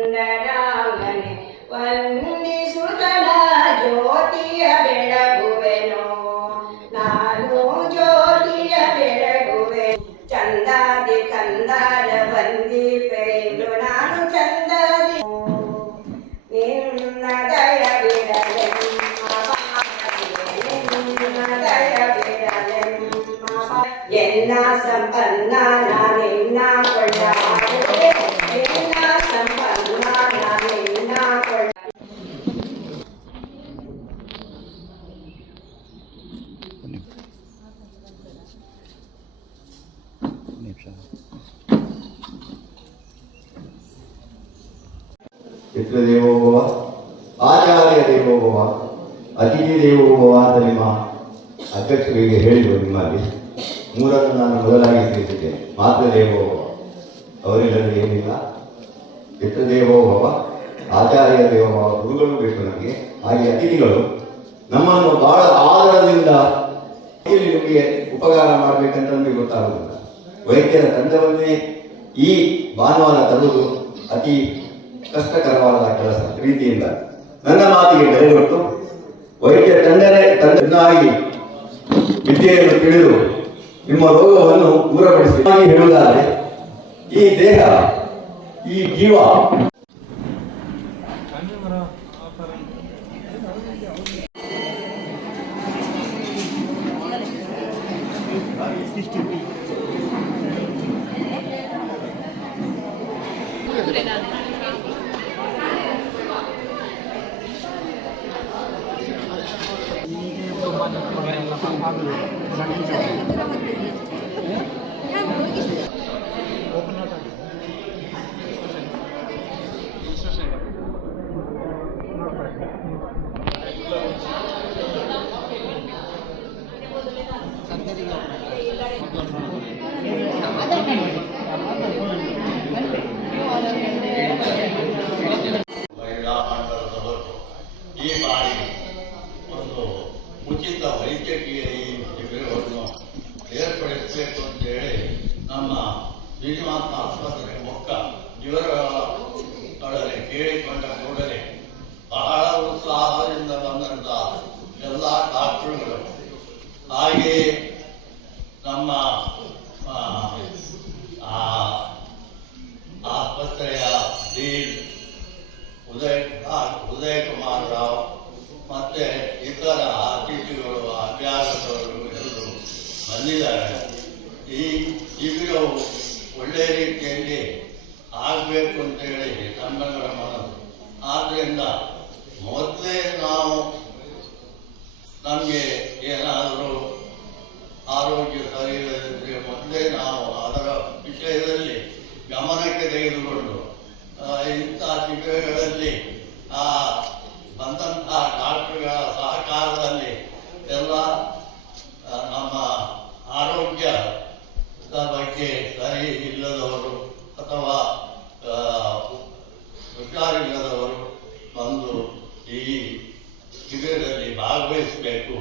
ಸುಂದರಾಂಗನೆ ವಂದಿಸುತ್ತಲ ಜ್ಯೋತಿಯ ಬೆಳಗುವೆನೋ ನಾನು ಜ್ಯೋತಿಯ ಬೆಳಗುವೆ ಚಂದಾದಿ ಕಂದಾದ ಬಂದೀಪೆಂದು ನಾನು ಚಂದಾದಿ ನಿನ್ನ ದಯವಿರಲೆಮ್ಮ ಎಲ್ಲ ಸಂಪನ್ನ ನಿನ್ನ ಕೊಳ್ಳಾಡುವೆ ಎಲ್ಲ ಸಂಪನ್ನ ನಿನ್ನ ಕೊಳ್ಳ ಪಿತೃದೇವೋಭವ ಆಚಾರ್ಯ ದೇವೋಭವ ಅತಿಥಿ ದೇವೋಭವ ಅಂತ ನಿಮ್ಮ ಅಧ್ಯಕ್ಷರಿಗೆ ಹೇಳಿದರು. ನಿಮ್ಮಲ್ಲಿ ಮೂರನ್ನು ನಾನು ಮೊದಲಾಗಿ ತಿಳಿಸಿದ್ದೇನೆ. ಮಾತೃದೇವೋಭವ ಅವರಿಲ್ಲದೆ ಏನಿಲ್ಲ. ಪಿತೃದೇವೋಭವ ಆಚಾರ್ಯ ದೇವೋಭವ ಗುರುಗಳು ಬೇಕು ನಮಗೆ. ಹಾಗೆ ಅತಿಥಿಗಳು ನಮ್ಮನ್ನು ಬಹಳ ಆದರದಿಂದ ನಿಮಗೆ ಉಪಕಾರ ಮಾಡಬೇಕಂತ ನಮಗೆ ಗೊತ್ತಾಗುವುದಿಲ್ಲ. ವೈದ್ಯರ ತಂಡವನ್ನೇ ಈ ಭಾನುವಾರ ತರುವುದು ಅತಿ ಕಷ್ಟಕರವಾದ ಕೆಲಸ ರೀತಿಯಿಂದ ನನ್ನ ಮಾತಿಗೆ ಬೆಲೆ ಕೊಟ್ಟು ವೈದ್ಯ ಚೆನ್ನಾಗಿ ವಿದ್ಯೆಯನ್ನು ತಿಳಿದು ನಿಮ್ಮ ರೋಗವನ್ನು ದೂರಪಡಿಸಿ ಹೇಳುವುದಾದರೆ ಈ ದೇಹ ಈ ಜೀವ ಈ ಬಾರಿ ಒಂದು ಉಚಿತ ವೈದ್ಯಕೀಯ ಶಿಬಿರವನ್ನು ಏರ್ಪಡಿಸಬೇಕು ಅಂತೇಳಿ ನಮ್ಮ ಶ್ರೀನಿವಾಸ ಆಸ್ಪತ್ರೆ ಮೊಕ್ಕ ಇವರೊಡನೆ ಕೇಳಿಕೊಂಡ ಕೂಡಲೇ ಬಹಳ ಉತ್ಸಾಹದಿಂದ ಬಂದಂತ ಎಲ್ಲ ಡಾಕ್ಟರ್ಗಳು ಹಾಗೆಯೇ ನಮ್ಮ ಆಸ್ಪತ್ರೆಯ ಡೀನ್ ಉದಯ್ ಕುಮಾರ್ ರಾವ್ ಮತ್ತೆ ಇತರ ಅತಿಥಿಗಳು ಅಭ್ಯಾಸಕರು ಎಲ್ಲರೂ ಬಂದಿದ್ದಾರೆ. ಈ ಶಿಬಿರವು ಒಳ್ಳೆ ರೀತಿಯಲ್ಲಿ ಆಗಬೇಕು ಅಂತೇಳಿ ನಮ್ಮೆಲ್ಲರ ಮನಸ್ಸು. ಆದ್ದರಿಂದ ಮೊದಲೇ ನಾವು ನಮಗೆ ಏನಾದರೂ ಆರೋಗ್ಯ ಸರಿ ಇಲ್ಲದಿದ್ದರೆ ಮೊದಲೇ ನಾವು ಅದರ ವಿಷಯದಲ್ಲಿ ಗಮನಕ್ಕೆ ತೆಗೆದುಕೊಂಡು ಇಂಥ ಶಿಬಿರಗಳಲ್ಲಿ ಬಂದಂತಹ ಡಾಕ್ಟರ್ಗಳ ಸಹಕಾರದಲ್ಲಿ ಎಲ್ಲ ನಮ್ಮ ಆರೋಗ್ಯದ ಬಗ್ಗೆ ಸರಿ ಇಲ್ಲದವರು ಅಥವಾ ಹುಷಾರಿಲ್ಲದವರು ಬಂದು ಈ ಶಿಬಿರದಲ್ಲಿ ಭಾಗವಹಿಸಬೇಕು.